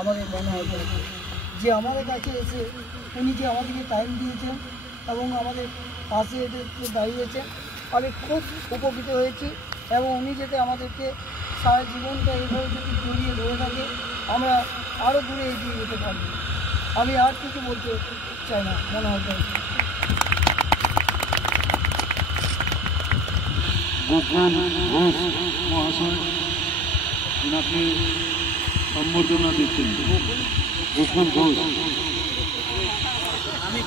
আমাদের মনে হয় যে আমাদের কাছে এসে উনি যে আমাদেরকে টাইম দিয়েছেন এবং আমাদের পাশে এসে দাঁড়িয়েছেন, আমি খুব উপকৃত হয়েছি। এবং উনি যাতে আমাদেরকে সারা জীবনটা এইভাবে যদি জড়িয়ে ধরে থাকে, আমরা আরও দূরে এগিয়ে যেতে পারব। আমি আর কিছু বলতে চাই না, মনে হয় গোকুল ঘোষ মহাশয় ওনাকে সম্বর্ধনা দিচ্ছেন। গোকুল ঘোষ, আমি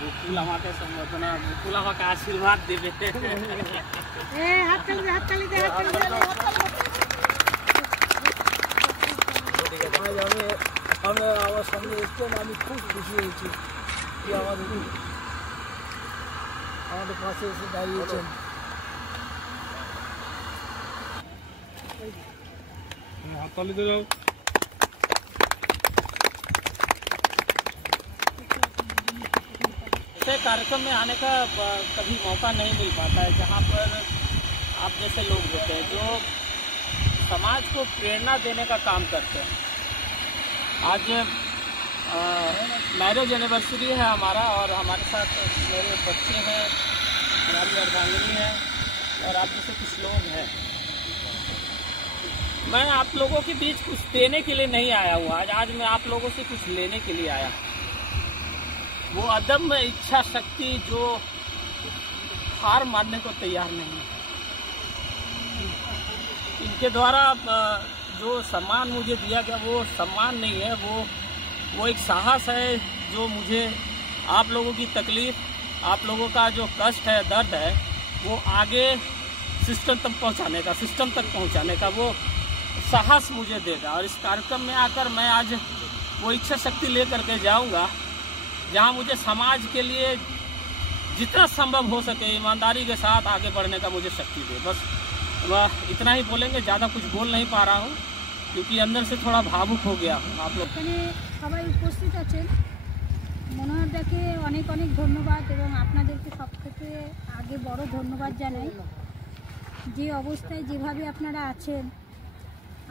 গোকুল আমাকে সম্বর্ধনা, গোকুল আমাকে আশীর্বাদ দেবে। আমার সঙ্গে এসছেন, আমি খুব খুশি হয়েছি যে আমাদের পাশে এসে দাঁড়িয়েছেন। হাততালিতে যাও। ऐसे कार्यक्रम में आने का कभी मौका नहीं मिल पाता है जहाँ पर आप जैसे लोग होते हैं जो समाज को प्रेरणा देने का काम करते हैं। आज मैरिज एनिवर्सरी है हमारा, और हमारे साथ मेरे बच्चे हैं, हमारी अर्धांगिनी है, और आप जैसे कुछ लोग हैं। मैं आप लोगों के बीच कुछ देने के लिए नहीं आया हूँ आज मैं आप लोगों से कुछ लेने के लिए आया। वो अदम्य इच्छा शक्ति जो हार मानने को तैयार नहीं है, इनके द्वारा जो सम्मान मुझे दिया गया वो सम्मान नहीं है, वो एक साहस है जो मुझे आप लोगों की तकलीफ, आप लोगों का जो कष्ट है, दर्द है, वो आगे सिस्टम तक पहुंचाने का वो साहस मुझे देगा। और इस कार्यक्रम में आकर मैं आज वो इच्छा शक्ति लेकर के जाऊंगा जहां मुझे समाज के लिए जितना संभव हो सके ईमानदारी के साथ आगे बढ़ने का मुझे शक्ति दे। बस वह इतना ही बोलेंगे, ज़्यादा कुछ बोल नहीं पा रहा हूँ क्योंकि अंदर से थोड़ा भावुक हो गया हूँ। आप लोग সবাই উপস্থিত আছেন, মনোহরদাকে অনেক অনেক ধন্যবাদ এবং আপনাদেরকে সবথেকে আগে বড় ধন্যবাদ জানাই যে অবস্থায় যেভাবে আপনারা আছেন।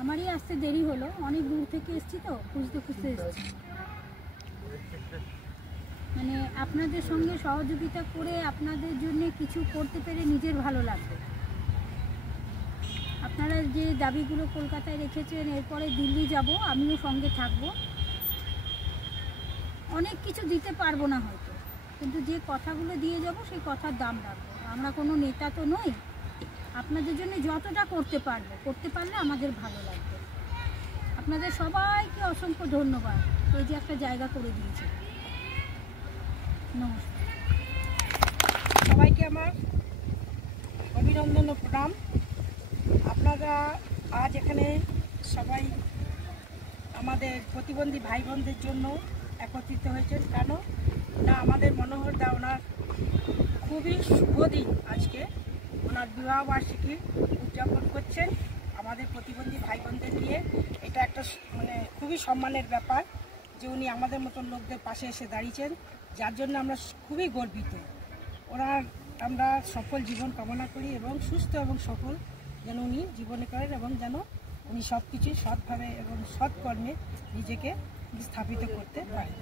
আমারই আসতে দেরি হলো, অনেক দূর থেকে এসেছি তো, খুঁজতে এসেছি। মানে আপনাদের সঙ্গে সহযোগিতা করে আপনাদের জন্য কিছু করতে পেরে নিজের ভালো লাগবে। আপনারা যে দাবিগুলো কলকাতায় রেখেছেন, এরপরে দিল্লি যাব, আমিও সঙ্গে থাকব। অনেক কিছু দিতে পারবো না হয়তো, কিন্তু যে কথাগুলো দিয়ে যাব সেই কথার দাম রাখবো। আমরা কোনো নেতা তো নই, আপনাদের জন্য যতটা করতে পারলে আমাদের ভালো লাগবে। আপনাদের সবাইকে অসংখ্য ধন্যবাদ, এই যে একটা জায়গা করে দিয়েছে। নমস্কার। সবাইকে আমার অভিনন্দন ও প্রণাম। আপনারা আজ এখানে সবাই আমাদের প্রতিবন্ধী ভাই বোনদের জন্য একত্রিত হয়েছেন। কেন না, আমাদের মনোহর দা ওনার খুবই শুভ দিন, আজকে ওনার বিবাহবার্ষিকী উদযাপন করছেন আমাদের প্রতিবন্ধী ভাই বোনদের নিয়ে। এটা একটা খুবই সম্মানের ব্যাপার যে উনি আমাদের মতন লোকদের পাশে এসে দাঁড়িয়েছেন, যার জন্য আমরা খুবই গর্বিত। ওনার আমরা সফল জীবন কামনা করি এবং সুস্থ এবং সফল যেন উনি জীবনে করেন এবং যেন উনি সব কিছুই সৎভাবে এবং সৎকর্মে নিজেকে স্থাপিত করতে পারেন।